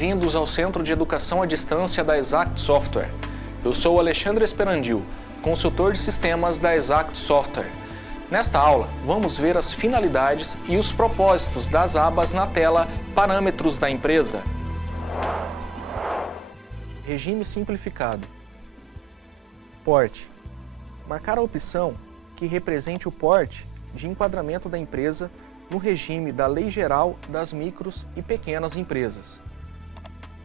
bem-vindos ao Centro de Educação à Distância da Exact Software. Eu sou Alexandre Esperandil, consultor de sistemas da Exact Software. Nesta aula, vamos ver as finalidades e os propósitos das abas na tela Parâmetros da empresa. Regime simplificado. Porte. Marcar a opção que represente o porte de enquadramento da empresa no regime da Lei Geral das Micros e Pequenas Empresas.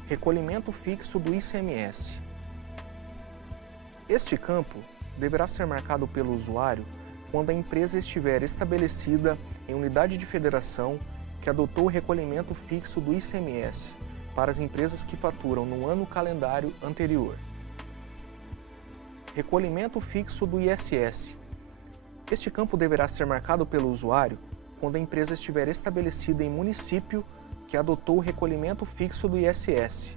Recolhimento fixo do ICMS. Este campo deverá ser marcado pelo usuário quando a empresa estiver estabelecida em unidade de federação que adotou o recolhimento fixo do ICMS para as empresas que faturam no ano calendário anterior. Recolhimento fixo do ISS. Este campo deverá ser marcado pelo usuário quando a empresa estiver estabelecida em município que adotou o recolhimento fixo do ISS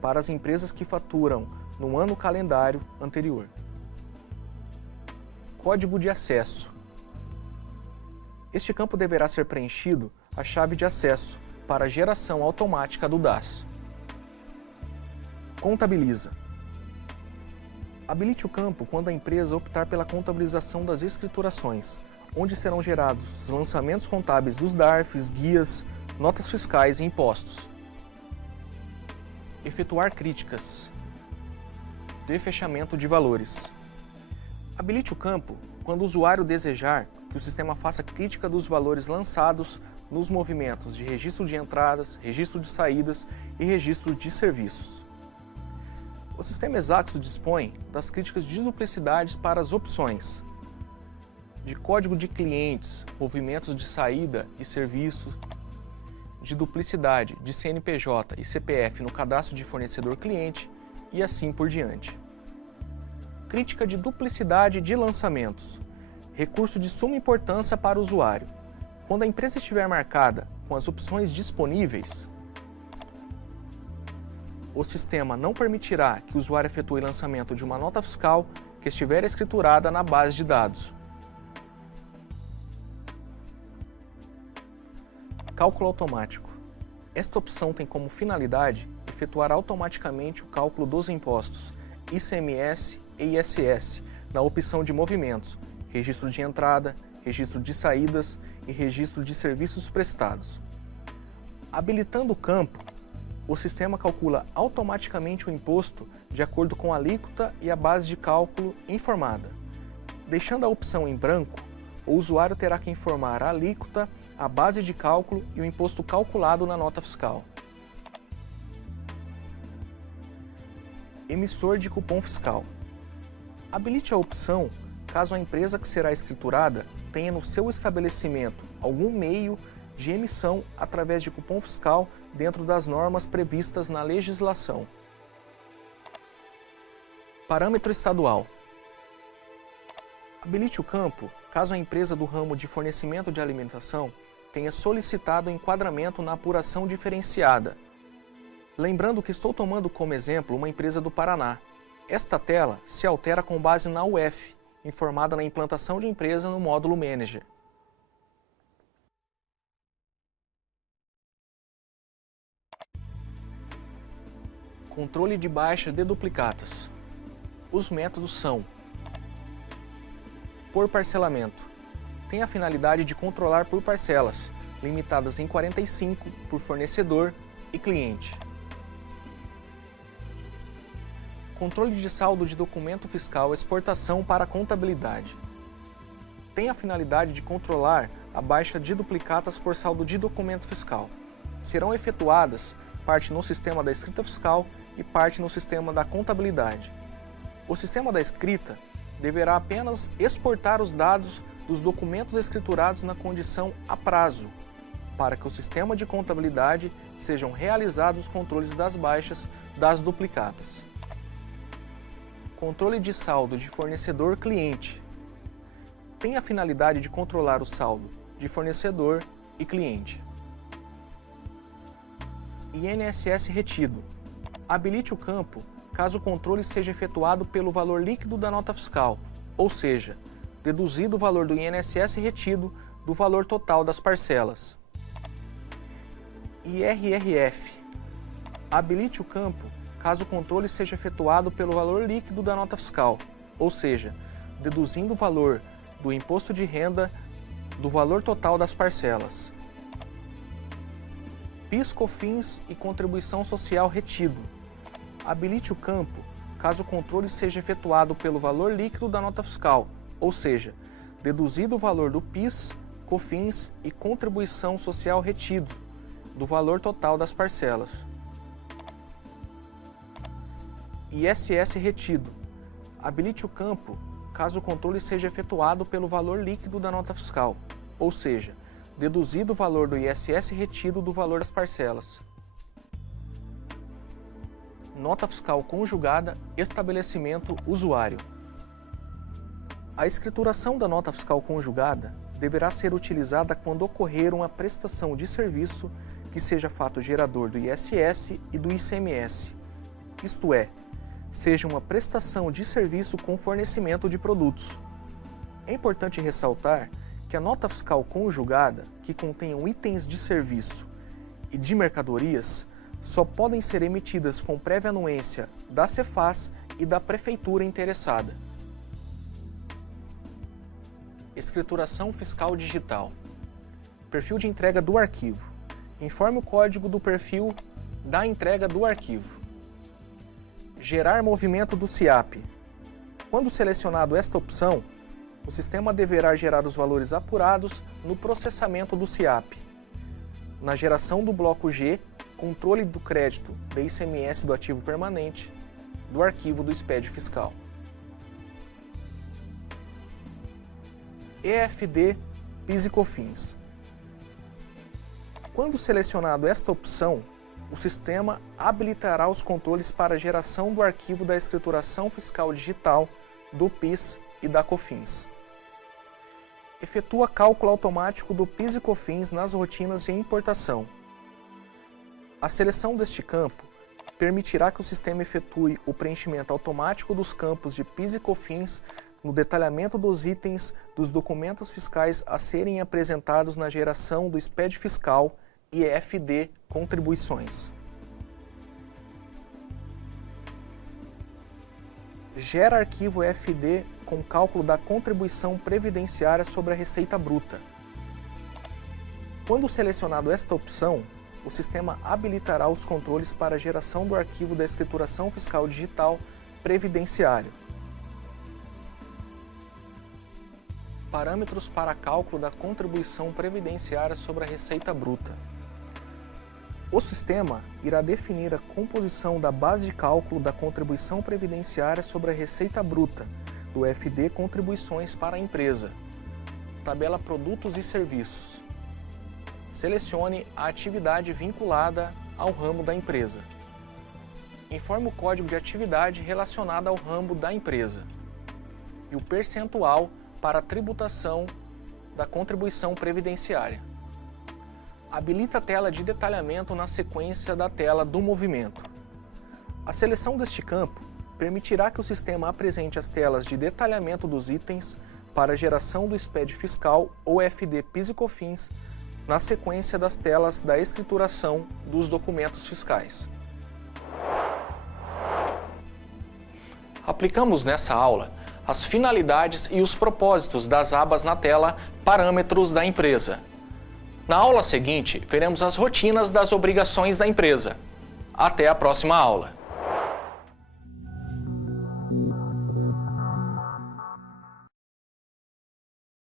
para as empresas que faturam no ano calendário anterior. Código de acesso. Este campo deverá ser preenchido a chave de acesso para a geração automática do DAS. Contabiliza. Habilite o campo quando a empresa optar pela contabilização das escriturações, onde serão gerados os lançamentos contábeis dos DARFs, guias, notas fiscais e impostos. Efetuar críticas. De fechamento de valores. Habilite o campo quando o usuário desejar que o sistema faça crítica dos valores lançados nos movimentos de registro de entradas, registro de saídas e registro de serviços. O sistema Exact dispõe das críticas de duplicidades para as opções de código de clientes, movimentos de saída e serviço, de duplicidade de CNPJ e CPF no cadastro de fornecedor-cliente e assim por diante. Crítica de duplicidade de lançamentos, recurso de suma importância para o usuário. Quando a empresa estiver marcada com as opções disponíveis, o sistema não permitirá que o usuário efetue lançamento de uma nota fiscal que estiver escriturada na base de dados. Cálculo automático. Esta opção tem como finalidade efetuar automaticamente o cálculo dos impostos ICMS e ISS na opção de movimentos, registro de entrada, registro de saídas e registro de serviços prestados. Habilitando o campo, o sistema calcula automaticamente o imposto de acordo com a alíquota e a base de cálculo informada. Deixando a opção em branco, o usuário terá que informar a alíquota, a base de cálculo e o imposto calculado na nota fiscal. Emissor de cupom fiscal. Habilite a opção caso a empresa que será escriturada tenha no seu estabelecimento algum meio de emissão através de cupom fiscal dentro das normas previstas na legislação. Parâmetro estadual. Habilite o campo caso a empresa do ramo de fornecimento de alimentação tenha solicitado o enquadramento na apuração diferenciada. Lembrando que estou tomando como exemplo uma empresa do Paraná. Esta tela se altera com base na UF, informada na implantação de empresa no módulo Manager. Controle de baixa de duplicatas. Os métodos são: por parcelamento. Tem a finalidade de controlar por parcelas, limitadas em 45 por fornecedor e cliente. Controle de saldo de documento fiscal exportação para a contabilidade. Tem a finalidade de controlar a baixa de duplicatas por saldo de documento fiscal. Serão efetuadas parte no sistema da escrita fiscal e parte no sistema da contabilidade. O sistema da escrita deverá apenas exportar os dados dos documentos escriturados na condição a prazo, para que o sistema de contabilidade sejam realizados os controles das baixas das duplicatas. Controle de saldo de fornecedor-cliente. Tem a finalidade de controlar o saldo de fornecedor e cliente. INSS retido. Habilite o campo caso o controle seja efetuado pelo valor líquido da nota fiscal, ou seja, deduzido o valor do INSS retido do valor total das parcelas. IRRF. Habilite o campo caso o controle seja efetuado pelo valor líquido da nota fiscal, ou seja, deduzindo o valor do imposto de renda do valor total das parcelas. PIS, COFINS e contribuição social retido. Habilite o campo caso o controle seja efetuado pelo valor líquido da nota fiscal, ou seja, deduzido o valor do PIS, COFINS e contribuição social retido do valor total das parcelas. ISS retido. Habilite o campo caso o controle seja efetuado pelo valor líquido da nota fiscal, ou seja, deduzido o valor do ISS retido do valor das parcelas. Nota fiscal conjugada, estabelecimento, usuário. A escrituração da nota fiscal conjugada deverá ser utilizada quando ocorrer uma prestação de serviço que seja fato gerador do ISS e do ICMS, isto é, seja uma prestação de serviço com fornecimento de produtos. É importante ressaltar que a nota fiscal conjugada, que contenham itens de serviço e de mercadorias, só podem ser emitidas com prévia anuência da Cefaz e da prefeitura interessada. Escrituração fiscal digital. Perfil de entrega do arquivo. Informe o código do perfil da entrega do arquivo. Gerar movimento do SIAP. Quando selecionado esta opção, o sistema deverá gerar os valores apurados no processamento do SIAP. Na geração do bloco G, controle do crédito do ICMS do ativo permanente, do arquivo do SPED fiscal. EFD, PIS e COFINS. Quando selecionado esta opção, o sistema habilitará os controles para a geração do arquivo da escrituração fiscal digital, do PIS e da COFINS. Efetua cálculo automático do PIS e COFINS nas rotinas de importação. A seleção deste campo permitirá que o sistema efetue o preenchimento automático dos campos de PIS e COFINS no detalhamento dos itens dos documentos fiscais a serem apresentados na geração do SPED fiscal e EFD contribuições. Gera arquivo EFD com cálculo da contribuição previdenciária sobre a receita bruta. Quando selecionado esta opção, o sistema habilitará os controles para a geração do arquivo da escrituração fiscal digital previdenciário. Parâmetros para cálculo da contribuição previdenciária sobre a receita bruta. O sistema irá definir a composição da base de cálculo da contribuição previdenciária sobre a receita bruta do FD Contribuições para a empresa. Tabela Produtos e Serviços. Selecione a atividade vinculada ao ramo da empresa. Informe o código de atividade relacionado ao ramo da empresa e o percentual para a tributação da contribuição previdenciária. Habilita a tela de detalhamento na sequência da tela do movimento. A seleção deste campo permitirá que o sistema apresente as telas de detalhamento dos itens para a geração do SPED fiscal ou FD PIS e COFINS na sequência das telas da escrituração dos documentos fiscais. Aplicamos nessa aula as finalidades e os propósitos das abas na tela Parâmetros da empresa. Na aula seguinte, veremos as rotinas das obrigações da empresa. Até a próxima aula!